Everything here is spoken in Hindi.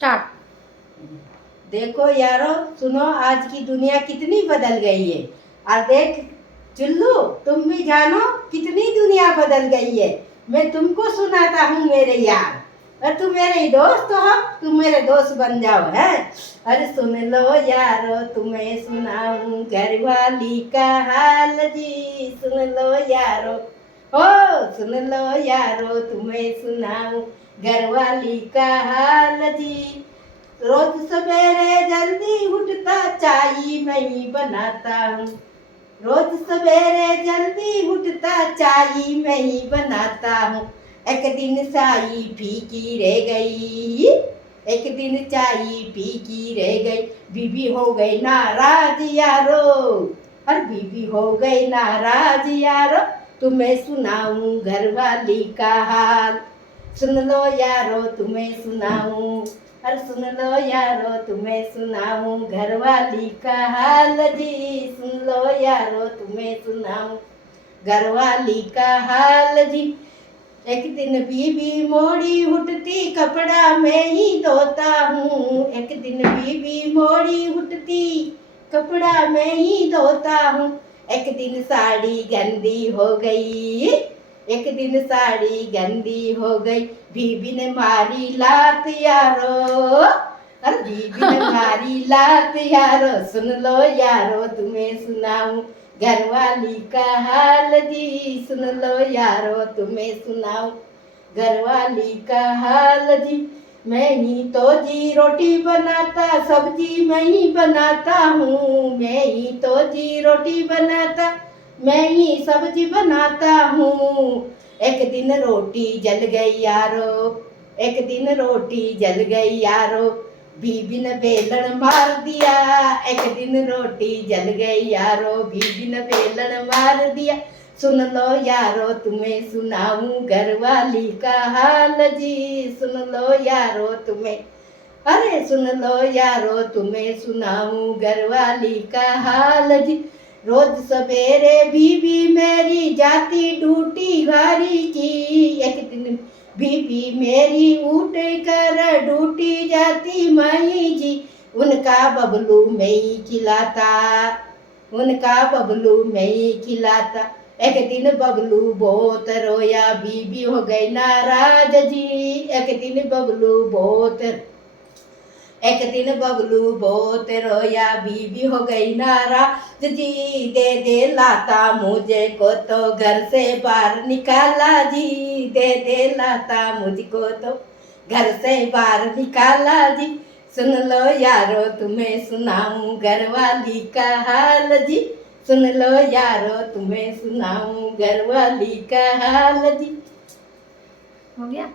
स्टार्ट। देखो यारो, सुनो, आज की दुनिया कितनी बदल गई है। और देख चुल्लू, तुम भी जानो कितनी दुनिया बदल गई है। मैं तुमको सुनाता हूँ मेरे यार, और तुम मेरे ही दोस्त हो, तुम मेरे दोस्त बन जाओ है। अरे सुन लो यारो, तुम्हें सुनाऊं घरवाली का हाल जी। सुन लो यारो, ओ सुन लो यारो, तुम्हें सुनाऊं घरवाली का हाल जी। रोज सवेरे जल्दी उठता चाय मैं ही बनाता हूँ। रोज सवेरे जल्दी उठता चाय मैं ही बनाता हूँ। एक दिन चाय फीकी रह गई, एक दिन चाय फीकी रह गई। बीबी हो गई नाराज यारो, और बीबी हो गई नाराज यारो। तुम्हें सुनाऊं घरवाली का हाल। सुन लो यारो, तुम्हें सुनाऊं, और सुन लो यारो, तुम्हें सुनाऊं घरवाली का हाल जी। सुन लो यारो, तुम्हें सुनाऊं घरवाली का हाल जी। एक दिन बीबी मोड़ी उठती, कपड़ा मैं ही धोता हूँ। एक दिन बीबी मोड़ी उठती, कपड़ा मैं ही धोता हूँ। एक दिन साड़ी गंदी हो गई, एक दिन साड़ी गंदी हो गई। बीबी ने मारी लात यारो, और बीबी ने मारी लात यारो। सुन लो यारो, तुम्हें सुनाऊं घरवाली का हाल जी। सुन लो यारो, तुम्हें सुनाऊं घरवाली का हाल जी। मैं ही तो जी रोटी बनाता, सब्जी मैं ही बनाता हूँ। मैं ही तो जी रोटी बनाता, मैं ही सब्जी बनाता हूँ। एक दिन रोटी जल गई यारो, एक दिन रोटी जल गई यारो। बीबी ने बेलन मार दिया, एक दिन रोटी जल गई यारो। बीबी ने बेलन मार दिया। सुन लो यारो, तुम्हें सुनाऊं घरवाली का हाल जी। सुन लो यारो, तुम्हें, अरे सुन लो यारो, तुम्हें सुनाऊं घरवाली का हाल जी। रोज सवेरे बीबी मेरी जाती ड्यूटी घरी की। एक दिन बीबी मेरी उठ कर ड्यूटी जाती माई जी। उनका बबलू मैं ही खिलाता, उनका बबलू मैं ही खिलाता। एक दिन बबलू बहुत रोया, बीबी हो गई नाराज जी। एक दिन बबलू बहुत, एक दिन बबलू बहुत रोया, बीबी हो गई नाराज जी। दे दे लाता मुझे को तो घर से बाहर निकाला जी। दे दे लाता मुझको तो घर से बाहर निकाला जी। सुन लो यारो, तुम्हें सुनाऊं घरवाली का हाल जी। सुन लो यारो, तुम्हें सुनाऊं घरवाली का हाल जी। हो गया।